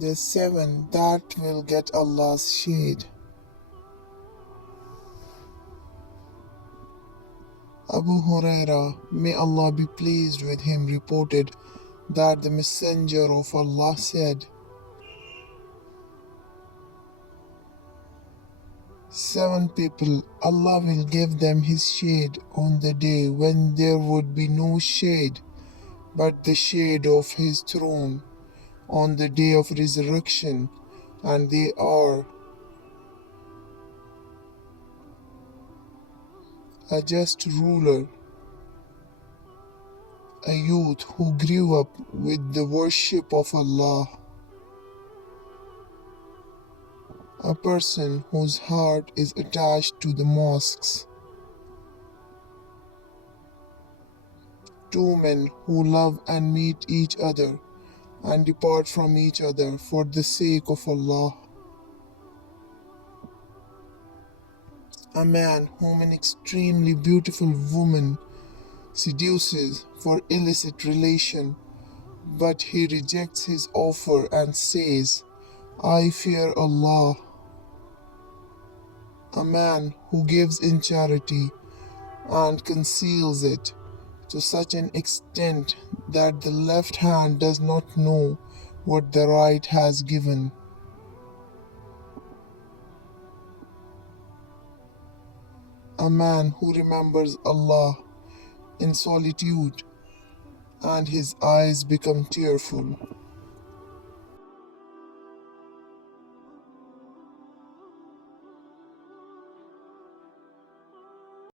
The seven that will get Allah's shade. Abu Huraira, may Allah be pleased with him, reported that the Messenger of Allah said, "Seven people, Allah will give them His shade on the day when there would be no shade but the shade of His throne on the day of resurrection, and they are a just ruler, a youth who grew up with the worship of Allah, a person whose heart is attached to the mosques, two men who love and meet each other and depart from each other for the sake of Allah, a man whom an extremely beautiful woman seduces for illicit relation, but he rejects his offer and says, 'I fear Allah,' a man who gives in charity and conceals it to such an extent that the left hand does not know what the right has given, a man who remembers Allah in solitude and his eyes become tearful.